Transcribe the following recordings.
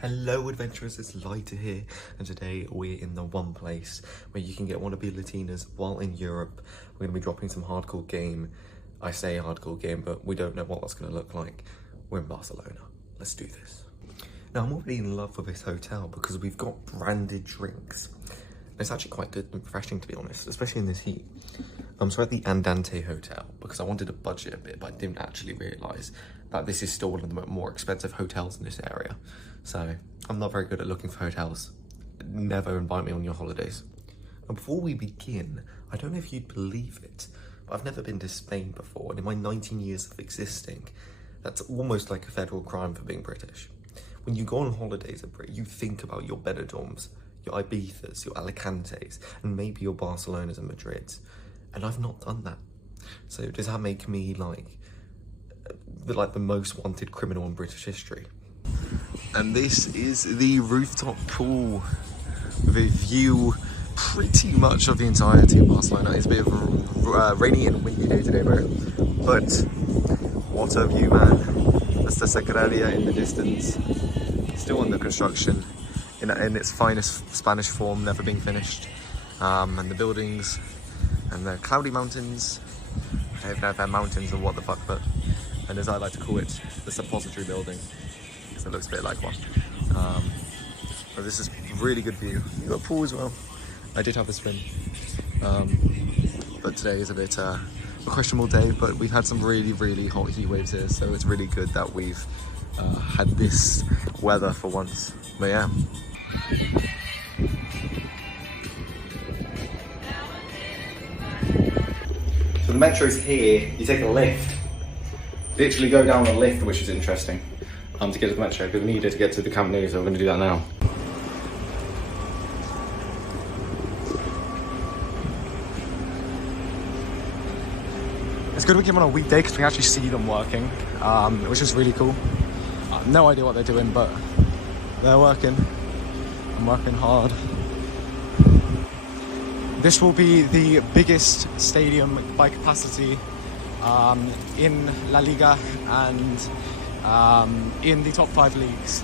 Hello adventurers, it's Lytah here, and today we're in the one place where you can get wannabe Latinas while in Europe. We're going to be dropping some hardcore game. I say hardcore game, but we don't know what that's going to look like. We're in Barcelona. Let's do this. Now, I'm already in love with this hotel because we've got branded drinks. It's actually quite good and refreshing, to be honest, especially in this heat. So we're at the Andante Hotel because I wanted to budget a bit, but I didn't actually realise that this is still one of the more expensive hotels in this area. So I'm not very good at looking for hotels. Never invite me on your holidays. And before we begin, I don't know if you'd believe it, but I've never been to Spain before, and in my 19 years of existing, that's almost like a federal crime for being British. When you go on holidays at Brit, you think about your Benidorms, your Ibizas, your Alicantes, and maybe your Barcelonas and Madrids. And I've not done that. So does that make me like the most wanted criminal in British history? And this is the rooftop pool with a view pretty much of the entirety of Barcelona. It's a bit of a rainy and windy day today, bro. But what a view, man. That's the Sagraria in the distance. Still under construction in its finest Spanish form, never being finished. And the buildings and the cloudy mountains. I don't know if they're mountains or what the fuck, but, and as I like to call it, the suppository building. It looks a bit like one. But this is really good view. You got a pool as well. I did have a swim. But today is a bit a questionable day, but we've had some really hot heat waves here, so it's really good that we've had this weather for once. But yeah. So the metro's here, you take a lift. Literally go down the lift, which is interesting. To get to the metro, but we needed to get to the Camp Nou, so we're going to do that now. It's good we came on a weekday because we can actually see them working, which is really cool. I have no idea what they're doing, but they're working. I'm working hard. This will be the biggest stadium by capacity in La Liga and in the top 5 leagues.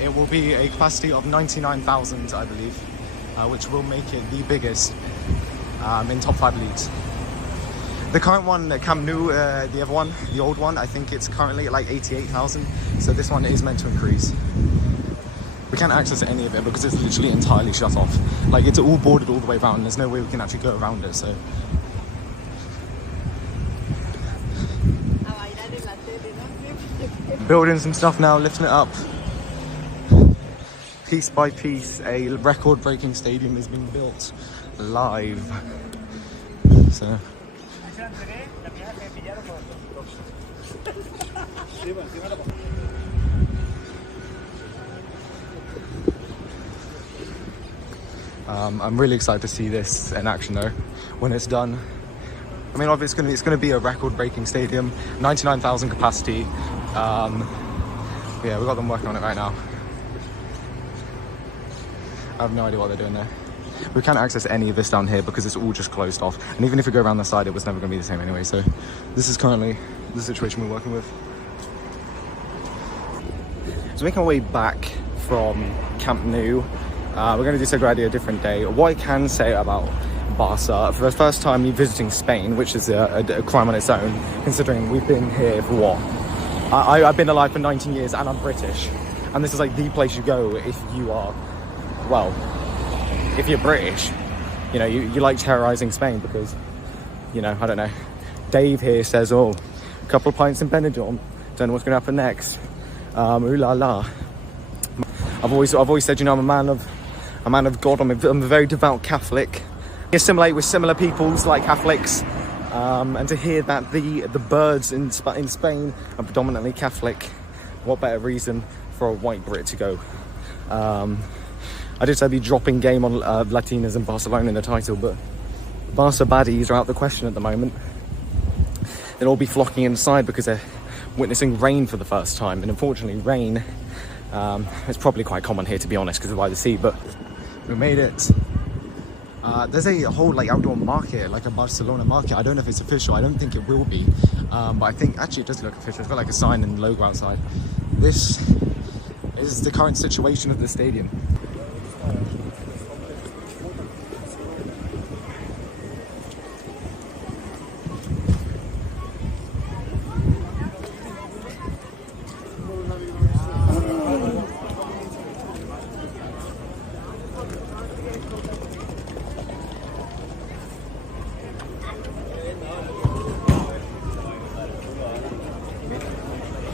It will be a capacity of 99,000, I believe, which will make it the biggest in top 5 leagues. The current one, Camp Nou, the other one, the old one, I think it's currently at like 88,000, so this one is meant to increase. We can't access any of it because it's literally entirely shut off. Like, it's all boarded all the way around, there's no way we can actually go around it, so. Building some stuff now, lifting it up. Piece by piece, a record-breaking stadium is being built live. So. I'm really excited to see this in action though, when it's done. I mean, obviously it's going to be a record-breaking stadium, 99,000 capacity. Yeah, we've got them working on it right now. I have no idea what they're doing there. We can't access any of this down here because it's all just closed off. And even if we go around the side, it was never going to be the same anyway. So this is currently the situation we're working with. So making our way back from Camp Nou. We're going to do Sagraria a different day. What I can say about Barca, for the first time visiting Spain, which is a crime on its own, considering we've been here for what? I've been alive for 19 years and I'm British. And this is like the place you go if you are, well, if you're British. You know, you like terrorising Spain because, you know, I don't know. Dave here says, oh, a couple of pints in Benidorm. Don't know what's going to happen next. Ooh la la. I've always said, you know, I'm a man of God. I'm a very devout Catholic. Assimilate with similar peoples like Catholics, and to hear that the birds in Spain are predominantly Catholic, what better reason for a white Brit to go? I did say I'd be dropping game on Latinas and Barcelona in the title, but Barca baddies are out the question at the moment. They'll all be flocking inside because they're witnessing rain for the first time, and unfortunately rain is probably quite common here, to be honest, because we're by the sea, but we made it. There's a whole like outdoor market, like a Barcelona market. I don't know if it's official. I don't think it will be, but I think actually it does look official. It's got like a sign and logo outside. This is the current situation of the stadium.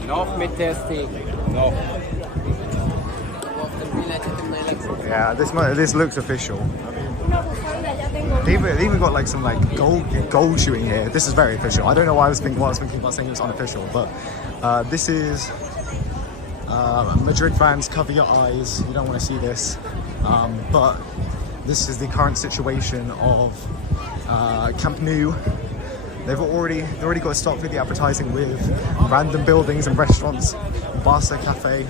Noch mit der Steak. Noch. Yeah, this looks official. They even got like some like gold shooting here. This is very official. I don't know why I was thinking about saying it was unofficial, but this is Madrid fans, cover your eyes. You don't want to see this, but this is the current situation of Camp Nou. They've already got stocked with the advertising with random buildings and restaurants, Barca Cafe.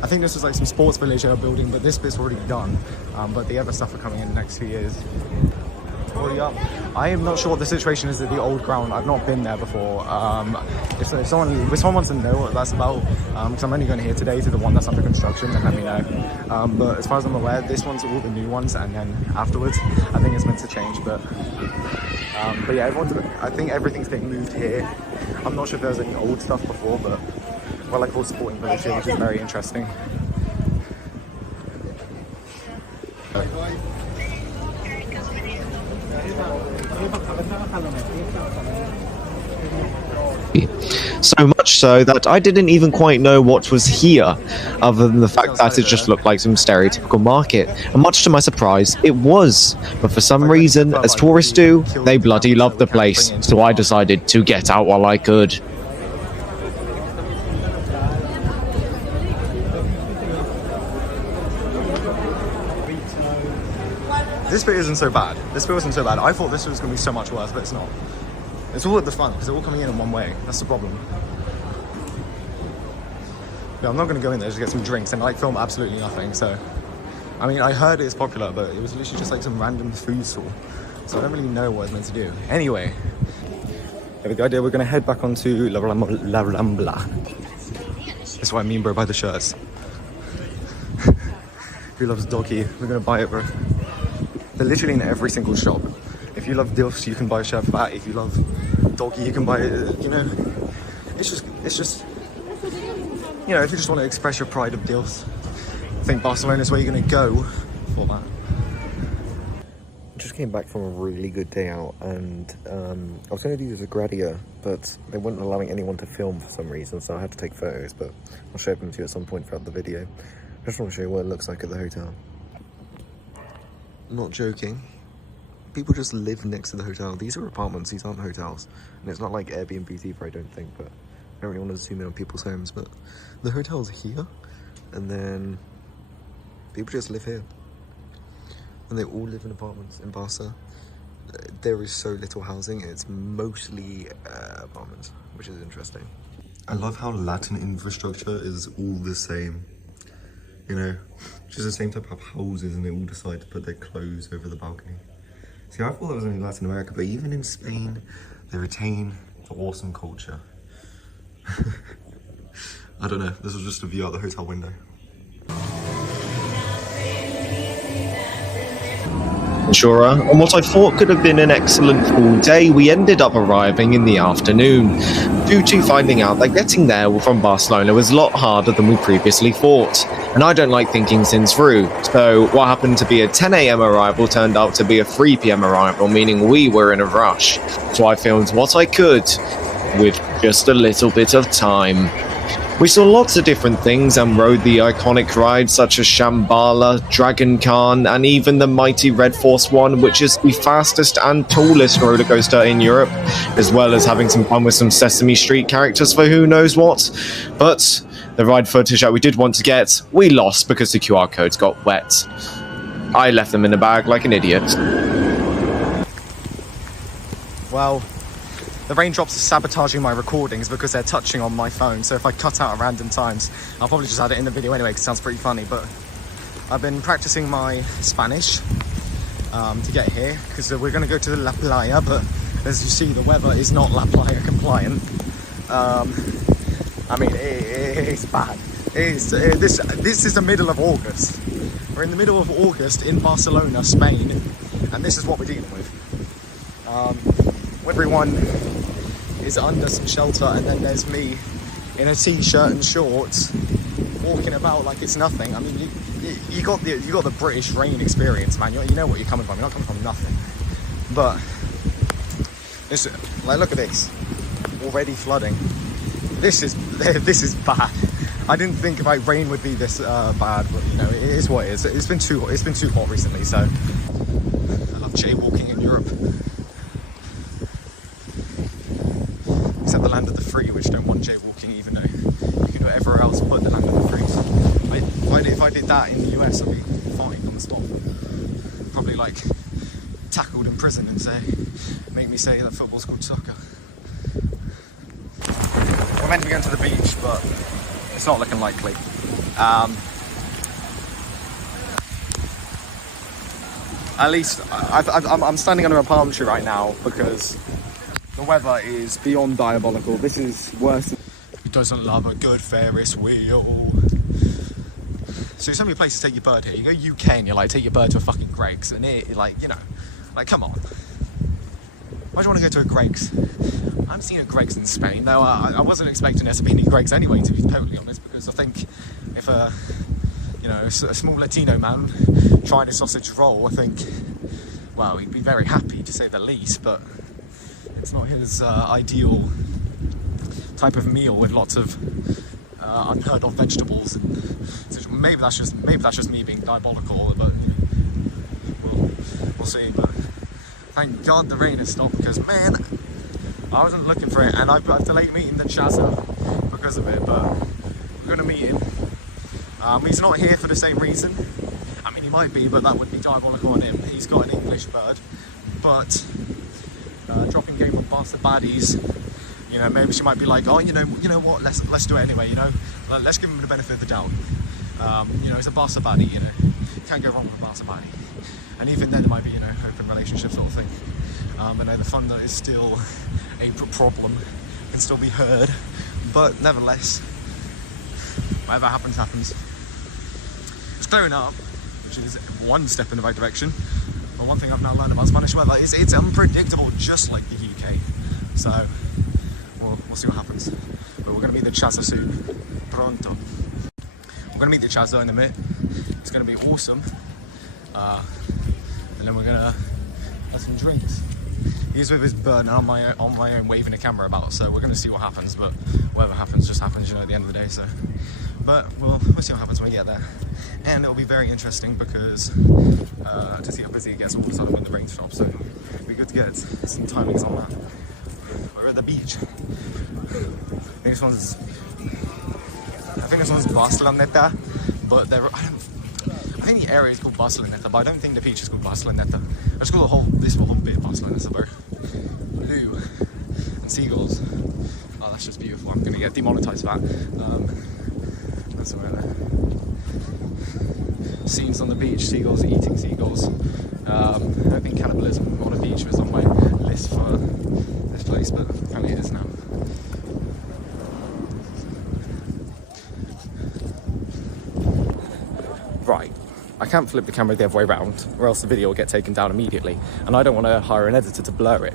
I think this was like some sports village building, but this bit's already done. But the other stuff are coming in the next few years. Already up. I am not sure what the situation is at the old ground. I've not been there before. If someone wants to know what that's about, because I'm only going here today to the one that's under construction, then let me know. But as far as I'm aware, this one's all the new ones, and then afterwards, I think it's meant to change. But yeah, I think everything's being moved here. I'm not sure if there was any old stuff before, but well, like all sporting village here, which is very interesting. So much so that I didn't even quite know what was here, other than the fact that it just looked like some stereotypical market. And much to my surprise, it was. But for some reason, as tourists do, they bloody love the place. So I decided to get out while I could. This bit isn't so bad. I thought this was going to be so much worse, but it's not. It's all at the front because they're all coming in one way. That's the problem. Yeah, I'm not going to go in there just to get some drinks and like film absolutely nothing. So, I mean, I heard it's popular, but it was literally just like some random food store. So I don't really know what it's meant to do. Anyway, with the idea we're going to head back onto La Rambla. That's what I mean, bro, by the shirts. Who loves doggy? We're going to buy it, bro. They're literally in every single shop. If you love dilfs, you can buy a shirt for that. If you love doggy, you can buy it. You know, it's just, you know, if you just want to express your pride of dilfs, I think Barcelona is where you're going to go for that. I just came back from a really good day out, and I was going to do this as a gradia, but they weren't allowing anyone to film for some reason, so I had to take photos, but I'll show them to you at some point throughout the video. I just want to show you what it looks like at the hotel. Not joking. People just live next to the hotel. These are apartments, these aren't hotels. And it's not like Airbnb either, I don't think, but I don't really want to zoom in on people's homes, but the hotel's here, and then people just live here. And they all live in apartments in Barca. There is so little housing, it's mostly apartments, which is interesting. I love how Latin infrastructure is all the same. You know, just the same type of houses, and they all decide to put their clothes over the balcony. See, I thought that was only Latin America, but even in Spain, they retain the awesome culture. I don't know, this was just a view out the hotel window. Sure, on what I thought could have been an excellent full day, we ended up arriving in the afternoon, due to finding out that getting there from Barcelona was a lot harder than we previously thought. And I don't like thinking things through, so what happened to be a 10 AM arrival turned out to be a 3 PM arrival, meaning we were in a rush. So I filmed what I could, with just a little bit of time. We saw lots of different things and rode the iconic rides such as Shambhala, Dragon Khan, and even the mighty Red Force One, which is the fastest and tallest roller coaster in Europe, as well as having some fun with some Sesame Street characters for who knows what. But the ride footage that we did want to get, we lost because the QR codes got wet. I left them in a bag like an idiot. Well, the raindrops are sabotaging my recordings because they're touching on my phone, so if I cut out at random times, I'll probably just add it in the video anyway because it sounds pretty funny. But I've been practicing my Spanish to get here because we're going to go to the La Playa, but as you see, the weather is not La Playa compliant. I mean, it's bad. This is the middle of August. We're in the middle of August in Barcelona, Spain, and this is what we're dealing with. Everyone is under some shelter, and then there's me in a t-shirt and shorts walking about like it's nothing. I mean, you got the British rain experience, man. You know what you're coming from. You're not coming from nothing. But listen, like, look at this, already flooding. This is bad. I didn't think like rain would be this bad, but you know, it is what it is. It's been too hot recently, so I love jaywalking in Europe. Except the land of the free, which don't want jaywalking, even though you can do it everywhere else but the land of the free. If I did that in the US, I'd be fined on the spot. Probably like tackled in prison and make me say that football's called soccer. We're meant to be going to the beach, but it's not looking likely. At least I'm standing under a palm tree right now because the weather is beyond diabolical. This is worse. Who doesn't love a good Ferris wheel? So so many places to take your bird here. You go UK and you're like, take your bird to a fucking Greggs, and here you're like, you know, like, come on. Why do you want to go to a Greggs? I haven't seen a Greggs in Spain, though. I wasn't expecting there to be any Greggs anyway, to be totally honest, because I think if a small Latino man trying a sausage roll, I think, well, he'd be very happy to say the least, but it's not his ideal type of meal with lots of unheard of vegetables. And maybe that's just me being diabolical, but we'll see. But thank God the rain has stopped, because man, I wasn't looking for it, and I've delayed meeting the Chazza because of it, but we're going to meet him. He's not here for the same reason. I mean, he might be, but that would be diabolical on him. He's got an English bird, but dropping game on Barca baddies, you know, maybe she might be like, oh, you know what, let's do it anyway, you know, let's give him the benefit of the doubt. You know, it's a Barca baddie, you know, can't go wrong with a Barca baddie. And even then, there might be, you know, open relationship sort of thing. I know the thunder is still a problem, can still be heard, but nevertheless, whatever happens, happens. It's clearing up, which is one step in the right direction. But one thing I've now learned about Spanish weather is it's unpredictable, just like the UK. So we'll see what happens. But we're going to meet the Chazza soon. Pronto. We're going to meet the Chazza in a minute. It's going to be awesome. And then we're going to have some drinks. He's with his bird, and on my own waving a camera about, so we're going to see what happens, but whatever happens just happens, you know, at the end of the day. So, but we'll see what happens when we get there, and it'll be very interesting because to see how busy it gets all of a sudden when the rain stops. So it'll be good to get some timings on that. We're at the beach. I think this one's Barcelona, but I think the area is called Barcelona, but I don't think the beach is called Barcelona. I just call this whole bit Barcelona, so blue and seagulls. Oh, that's just beautiful. I'm gonna get demonetized for that. That's all right there. Scenes on the beach, seagulls eating seagulls. I don't think cannibalism on a beach was on my list for this place, but apparently it is now. Right. I can't flip the camera the other way around, or else the video will get taken down immediately, and I don't want to hire an editor to blur it.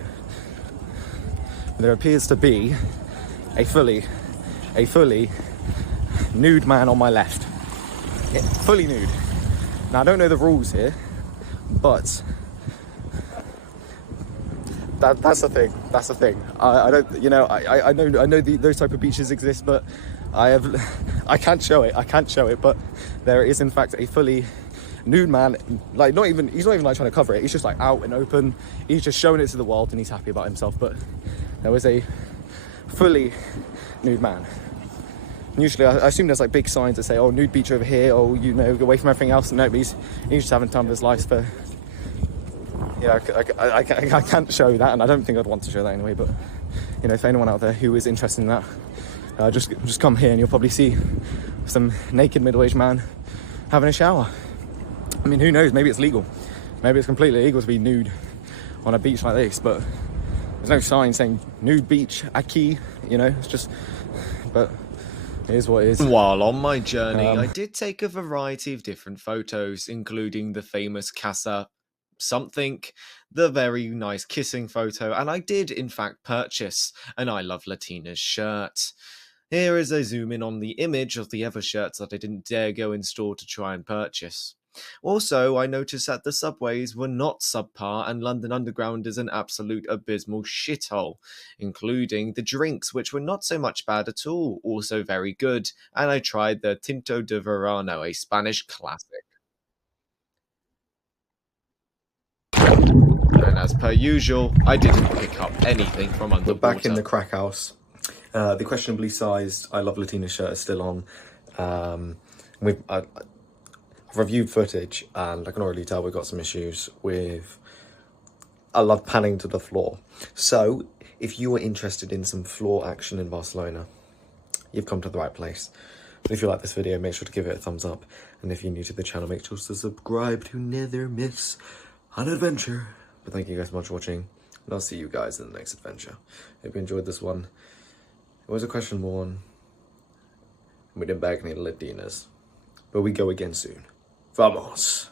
There appears to be a fully nude man on my left. Yeah, fully nude. Now, I don't know the rules here, but that's the thing. That's the thing. I don't, you know, I know those type of beaches exist, but I can't show it. I can't show it, but there is in fact a fully nude man, like he's not even like trying to cover it, he's just like out and open, he's just showing it to the world and he's happy about himself. But there was a fully nude man. Usually I assume there's like big signs that say, oh, nude beach over here, oh, you know, away from everything else. No, he's just having time of his life. But yeah, I can't show that, and I don't think I'd want to show that anyway. But you know, if anyone out there who is interested in that, just come here and you'll probably see some naked middle-aged man having a shower. I mean, who knows? Maybe it's legal. Maybe it's completely illegal to be nude on a beach like this, but there's no sign saying nude beach, aquí, you know, it's just, but It is what it is. While on my journey, I did take a variety of different photos, including the famous Casa something, the very nice kissing photo, and I did in fact purchase an I Love Latinas shirt. Here is a zoom in on the image of the other shirts that I didn't dare go in store to try and purchase. Also, I noticed that the subways were not subpar and London Underground is an absolute abysmal shithole, including the drinks, which were not so much bad at all, also very good, and I tried the Tinto de Verano, a Spanish classic. And as per usual, I didn't pick up anything from underwater. We're back in the crack house. The questionably sized I Love Latina shirt is still on. I've reviewed footage and I can already tell we've got some issues with I love panning to the floor. So if you are interested in some floor action in Barcelona, you've come to the right place. But if you like this video, make sure to give it a thumbs up. And if you're new to the channel, make sure to subscribe to never miss an adventure. But thank you guys so much for watching, and I'll see you guys in the next adventure. Hope you enjoyed this one. It was a questionable one. We didn't bag any Latinas, but we go again soon. Vamos!